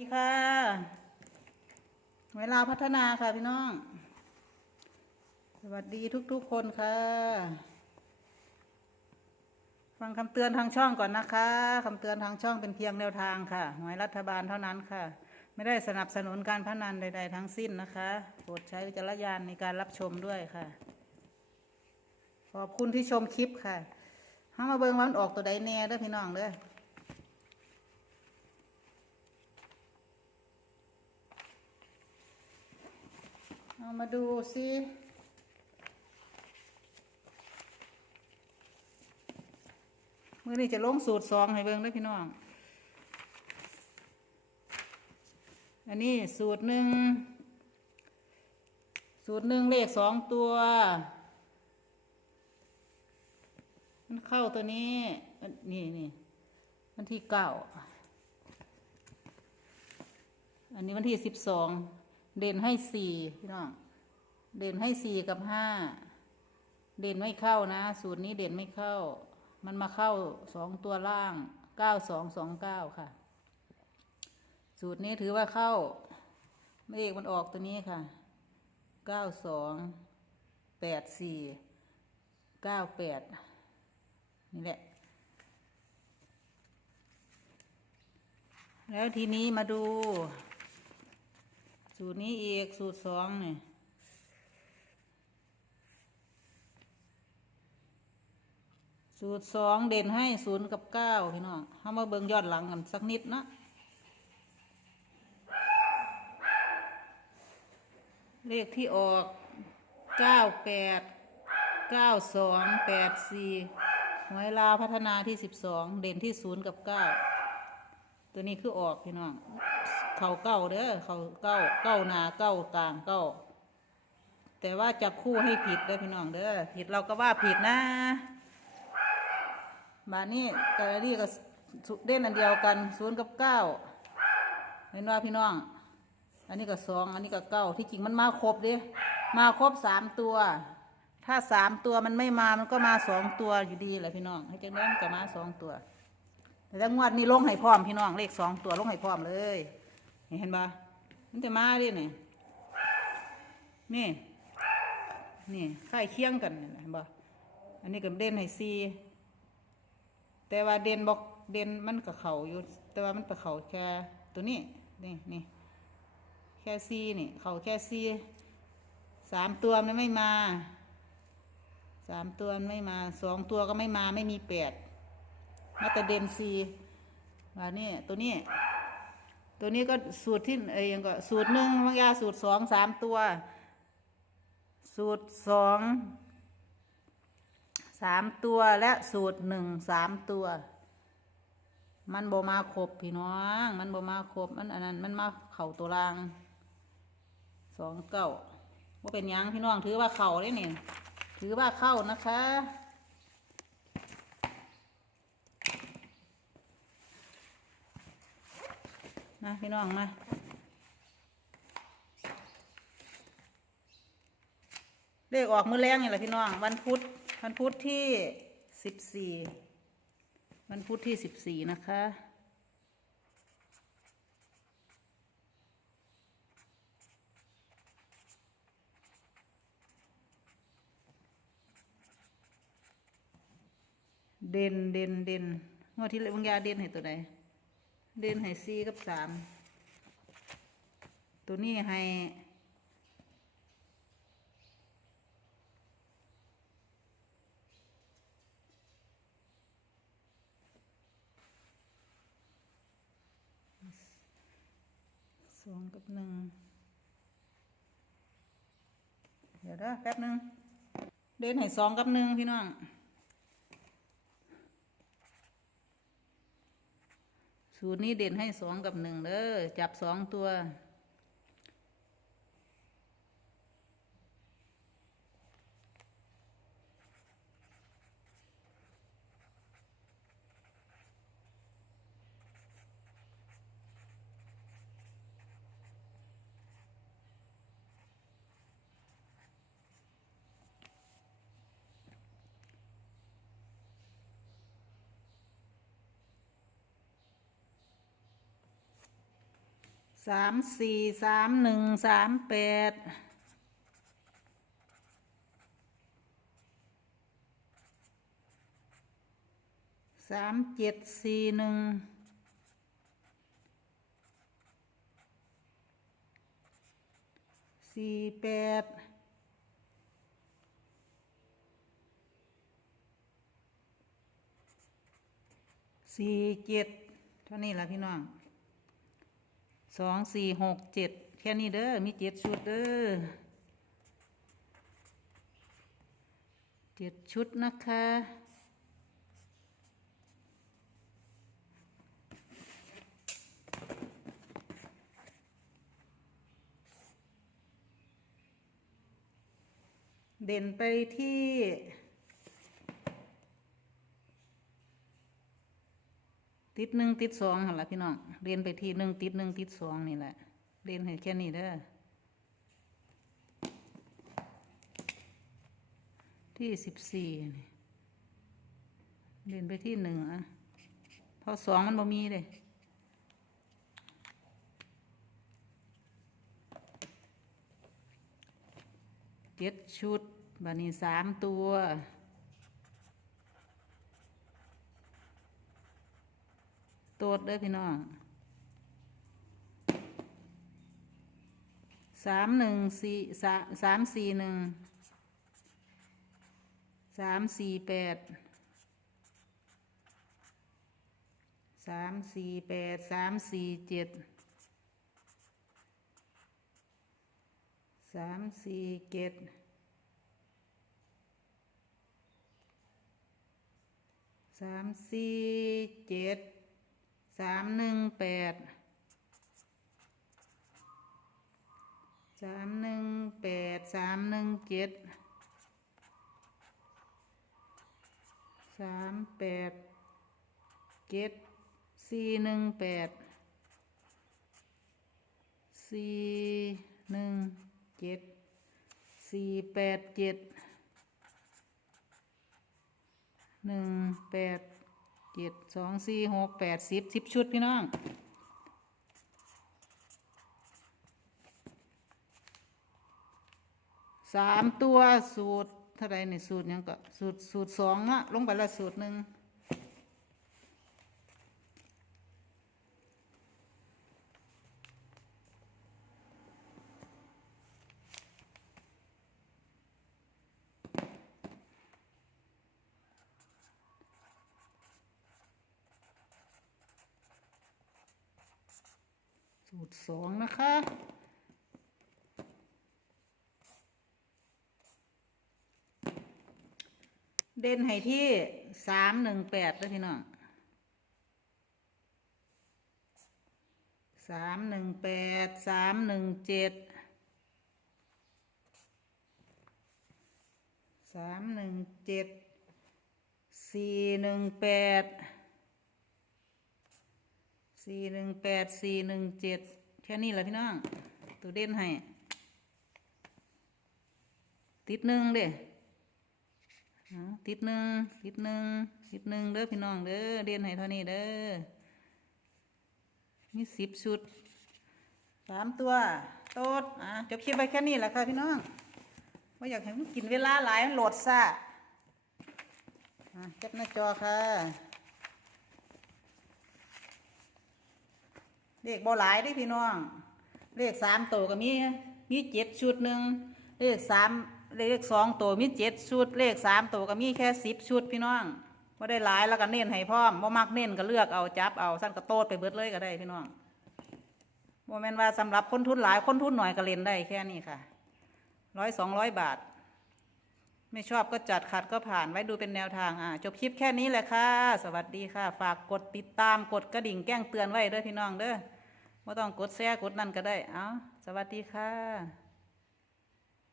ดีค่ะ เวลาพัฒนาค่ะพี่น้อง สวัสดีทุกๆคนค่ะ ฟังคำเตือนทางช่องก่อนนะคะคำเตือนทางช่องเป็นเพียงแนวทางค่ะหวยรัฐบาลเท่านั้นค่ะ ไม่ได้สนับสนุนการพนันใด ๆ ทั้งสิ้นนะคะ โปรดใช้วิจารณญาณในการรับชมด้วยค่ะ ขอบคุณที่ชมคลิปค่ะห้ามาเบิ่งวันออกตัวใดแน่เด้อพี่น้องเด้อ เอามาดูสิมื่อนี้จะลงสูตรสองให้เบิ่งด้วยพี่น้อง อันนี้สูตรหนึ่ง สูตรหนึ่งเลขสองตัว มันเข้าตัวนี้นนี่นี่วันที่เก้า อันนี้วันที่สิบสอง เด่นให้สี่พี่น้องเด่นให้สี่กับห้าเด่นไม่เข้านะ สูตรนี้เด่นไม่เข้า มันมาเข้าสองตัวล่างเก้าสองสองเก้าค่ะ สูตรนี้ถือว่าเข้าเลขมันออกตัวนี้ค่ะเก้าสองแปดสี่เก้าแปดนี่แหละ แล้วทีนี้มาดู สูตรนี้อีกสูตรสองนี่สูตรสองเด่นให้ศูนย์กับเก้าพี่น้องเขามาเบิ่งยอดหลังกันสักนิดนะเลขที่ออกเก้าแปดเก้าสองแปดสี่หวยลาพัฒนาที่สิบสองเด่นที่ศูนย์กับเก้าตัวนี้คือออกพี่น้อง เขาเก้าเด้อเขาเก้าเก้านาเก้ากลางเก้า แต่ว่าจับคู่ให้ผิดเด้อพี่น้องเด้อผิดเราก็ว่าผิดนะบานนี้กระดี่ก็เด่นอันเดียวกันศูนย์กับเก้าเห็นว่าพี่น้อง อันนี้ก็สองอันนี้ก็เก้าที่จริงมันมาครบเดิมาครบสามตัว ถ้าสามตัวมันไม่มามันก็มาสองตัวอยู่ดีแหละพี่น้องให้จังนั้นก็มาสองตัวแต่งวดนี้ลงให้พร้อมพี่น้องเลขสองตัวลงให้พร้อมเลย เห็นปะมันจะมาดินี่นี่ นี่ค่ายเคียงกันเห็นปะอันนี้ก็เด่นให้ซีแต่ว่าเด่นบอกเด่นมันกับเขาอยู่แต่ว่ามันไปเขาแค่ตัวนี้นี่นี่แค่ซีนี่เขาแค่ซีสามตัวมันไม่มาสามตัวมันไม่มาสองตัวก็ไม่มาไม่มีแปดมาแต่เด่นซีว่านี่ตัวนี้ ตัวนี้ก็สูตรที่เอ้ยยังก็สูตรหนึ่งบางยาสูตรสองสามตัว สูตรสองสามตัวและสูตรหนึ่งสามตัว มันบ่มาครบพี่น้อง มันบ่มาครบมันอันนั้นมันมาเข่าตัวรางสองเก้าว่าเป็นยังพี่น้องถือว่าเข่าได้เนี่ยถือว่าเข้านะคะ นะพี่น้องมาเลขออกมือแรงนี่แหละพี่น้อง วันพุธวันพุธที่สิบสี่วันพุธที่สิบสี่นะคะเด่นเด่นเด่นงวดที่เลบางยาเด่นให้ตัวใด เด่นให้สี่กับสามตัวนี้ให้สองกับหนึ่งเดี๋ยวเด้อแป๊บหนึ่งเด่นให้สองกับหนึ่งพี่น้อง สูตรนี้เด่นให้สองกับหนึ่งเด้อจับสองตัว สามสี่สามหนึ่งสามแปดสามเจ็ดสี่หนึ่งสี่แปดสี่เจ็ดเท่านี้แหละพี่น้อง สองสี่หกเจ็ดแค่นี้เด้อมีเจ็ดชุดเด้อเจ็ดชุดนะคะเด่นไปที่ ติดหนึ่งติดสองหั่นละพี่น้องเรียนไปทีหนึ่งติดหนึ่งติดสองนี่แหละเรียนให้แค่นี้เด้อที่สิบสี่นี่เรียนไปที่หนึ่งอะพราะสองมันบ่มีเลยเจ็ดชุดบันนี้สามตัว โตดเด้อพี่น้องสามหนึ่งสี่สามสามสี่หนึ่งสามสี่แปดสามสี่แปดสามสี่เจ็ดสามสี่เจ็ดสามสี่เจ็ด สามหนึ่งแปดสามหนึ่งแปดสามหนึ่งเจ็ดสามแปดเจ็ดสี่หนึ่งแปดสี่หนึ่งเจ็ดสี่แปดเจ็ดหนึ่งแปด เจ็ดสองสี่หกแปดสิบสิบชุดพี่น้อง สามตัวสูตรเท่าไรในสูตรยังก็สูตรสูตรสองอะลงไปละสูตรหนึ่ง สูตรสองนะคะ เด่นให้ที่สามหนึ่งแปดแล้วพี่น้องสามหนึ่งแปดสามหนึ่งเจ็ดสามหนึ่งเจ็ดสี่หนึ่งแปด สี่หนึ่งแปดสี่หนึ่งเจ็ดแค่นี้แหละพี่น้อง ตัวเด่นให้ ติดหนึ่งเด้อติดหนึ่งติดหนึ่งติดหนึ่งเด้อพี่น้องเด้อเรียนให้เท่านี้เด้อมีสิบชุดสามตัวโต๊ดอะจบคลิปไปแค่นี้แหละค่ะพี่น้องว่าอยากให้มันกินเวลาหลายมันโหลดซ่าอะจับหน้าจอค่ะ เลขบ่หลายได้พี่น้อง เลขสามตัวก็มีมีเจ็ดชุดหนึ่งเลขสามเลขสองตัวมีเจ็ดชุด เลขสามตัวก็มีแค่สิบชุดพี่น้องว่าได้หลายแล้วก็เน้นให้พร้อมว่ามักเน้นก็เลือกเอาจับเอาสั้นก็โตดไปเบิดเลยก็ได้พี่น้องว่าแม่นว่าสำหรับคนทุนหลายคนทุนหน่อยก็เล่นได้แค่นี้ค่ะร้อยสองร้อยบาท ไม่ชอบก็จัดขัดก็ผ่านไว้ดูเป็นแนวทางอะจบคลิปแค่นี้แหละค่ะ สวัสดีค่ะ ฝากกดติดตามกดกระดิ่งแจ้งเตือนไว้ด้วยพี่น้องเด้อไม่ต้องกดแชร์กดนั่นก็ได้ เอาสวัสดีค่ะ